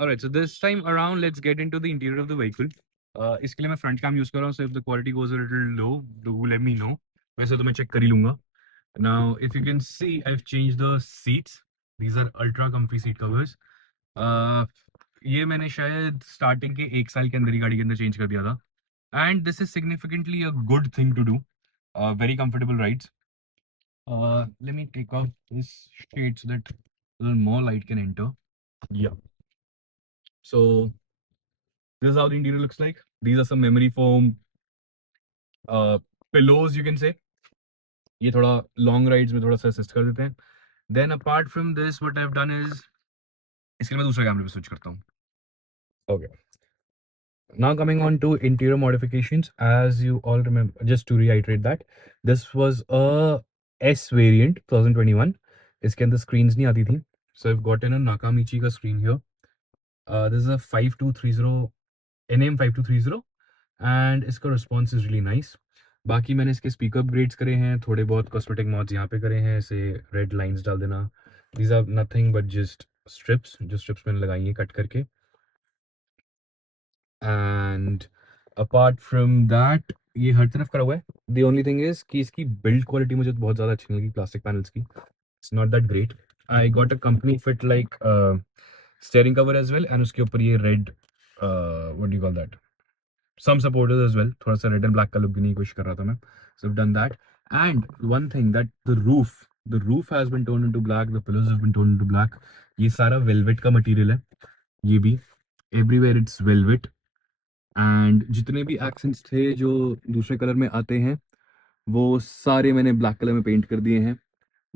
Alright, so this time around, let's get into the interior of the vehicle. इसके लिए मैं front cam use कर रहा हूँ, so if the quality goes a little low, do let me know. वैसे तो मैं check कर ही लूँगा. Now, if you can see, I've changed the seats. These are ultra comfy seat covers. ये मैंने शायद starting के 1 साल के अंदर ही गाड़ी के अंदर change कर दिया था. And this is significantly a good thing to do. Very comfortable rides. Let me take off this shade so that a little more light can enter. Yeah. So this is how the interior looks like. These are some memory foam pillows, you can say. ये थोड़ा long rides में थोड़ा सा assist कर देते हैं. Then apart from this, what I've done is इसके लिए मैं दूसरे कैमरे पे switch करता हूँ. Okay. Now coming on to interior modifications, as you all remember, just to reiterate that this was a S variant 2021. इसके अंदर screens नहीं आती थी. So I've gotten a Nakamichi का screen here. This is a 5230 NM5230 and इसका response is really nice. बाकी मैंने इसके स्पीकर अपग्रेड्स करे हैं, थोड़े बहुत कॉस्मेटिक मॉड्स यहाँ पे करे हैं, ऐसे रेड लाइंस डाल देना. These are nothing but just strips, जो स्ट्रिप्स मैंने लगाई हैं कट करके. एंड अपार्ट फ्रॉम दैट ये हर तरफ करा हुआ है. द ओनली थिंग इज कि इसकी बिल्ड क्वालिटी मुझे बहुत ज़्यादा अच्छी नहीं लगी प्लास्टिक पैनल्स की. It's not that great. I got a company fit like steering cover as well, and उसके ऊपर ये red what do you call that, some supporters as well. थोड़ा सा red and black का look देने की कोशिश कर रहा था मैं. So I've done that. And one thing, that the roof has been toned into black, the pillars have been toned into black. ये सारा velvet का material है. ये भी everywhere it's velvet. And जितने भी accents थे जो दूसरे कलर में आते हैं, वो सारे मैंने black कलर में पेंट कर दिए हैं.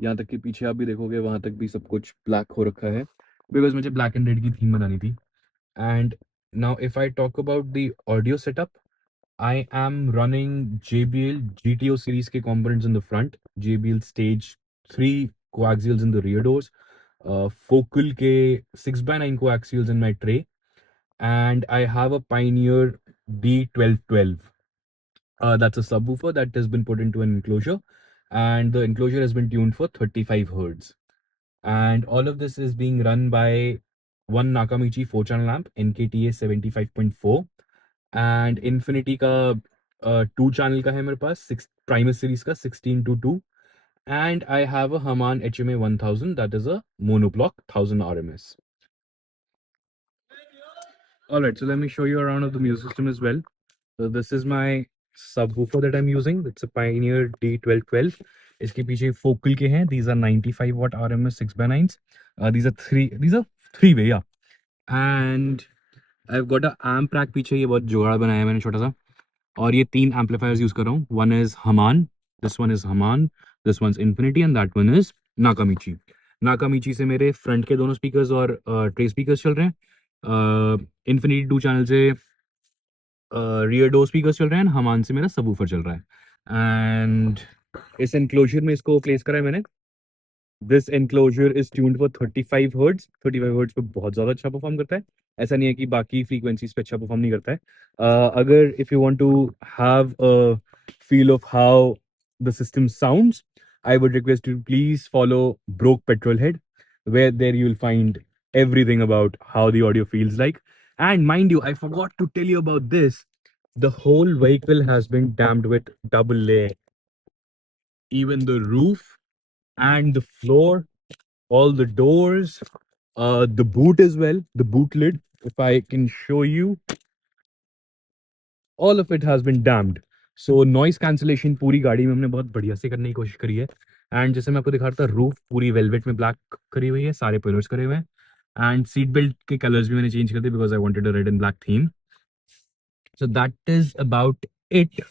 यहाँ तक कि पीछे आप भी देखोगे वहां तक भी सब कुछ ब्लैक हो रखा है, बिकॉज मुझे ब्लैक एंड रेड की थीम बनानी थी. And now if I talk about the audio setup, I am running JBL GTO series के components in the front, JBL Stage 3 coaxials in the rear doors, Focal के 6x9 coaxials in my tray, and I have a Pioneer D1212. That's a subwoofer that has been put into an enclosure, and the enclosure has been tuned for 35 hertz. And all of this is being run by one Nakamichi 4-channel amp, NKTA 75.4. And infinity का 2 चैनल का है मेरे पास, 6 Primus series का 16:2. And I have a Haman HMA 1000 that is a monoblock 1000 RMS. Alright, so let me show you around of the music system as well. So this is my subwoofer that I'm using. It's a Pioneer D1212. इसके पीछे फोकल के हैं. These are 95 watt RMS 6x9s. These are three way, yeah. And I've got a amp rack पीछे, ये बहुत जुगाड़ बनाया है मैंने छोटा सा. और ये 3 एम्पलीफायर्स यूज कर रहा हूँ. One is Haman, this one is Haman, this one is Infinity, and that one is Nakamichi. Nakamichi से मेरे फ्रंट के दोनों स्पीकर्स और ट्रे स्पीकर्स चल रहे हैं. इन्फिनिटी 2 चैनल से रियर डोर स्पीकर्स चल रहे हैं. हमान से मेरा सबवूफर चल रहा है. एंड इस एनक्लोजर में इसको प्लेस करा है मैंने. This enclosure is tuned for 35 हर्ट्ज. 35 हर्ट्ज पे बहुत ज़्यादा अच्छा परफॉर्म करता है. ऐसा नहीं है कि बाकी फ्रीक्वेंसीज पे अच्छा परफॉर्म नहीं करता है. अगर if you want to have a feel of how the system sounds, I would request you please follow broke petrol head, where there you'll find everything about how the audio feels like. And mind you, I forgot to tell you about this. The whole vehicle has been damped with double layer. Even the roof and the floor, all the doors, the boot as well, the boot lid, if I can show you, all of it has been damped. So noise cancellation पूरी गाड़ी में हमने बहुत बढ़िया से करने की कोशिश करी है. एंड जैसे मैं आपको दिखा रहा था, रूफ पूरी वेलवेट में ब्लैक करी हुई है, सारे पिलर्स करे हुए हैं. एंड सीट बेल्ट के कलर्स भी मैंने चेंज कर दिए because I wanted a red and black theme. So that is about it.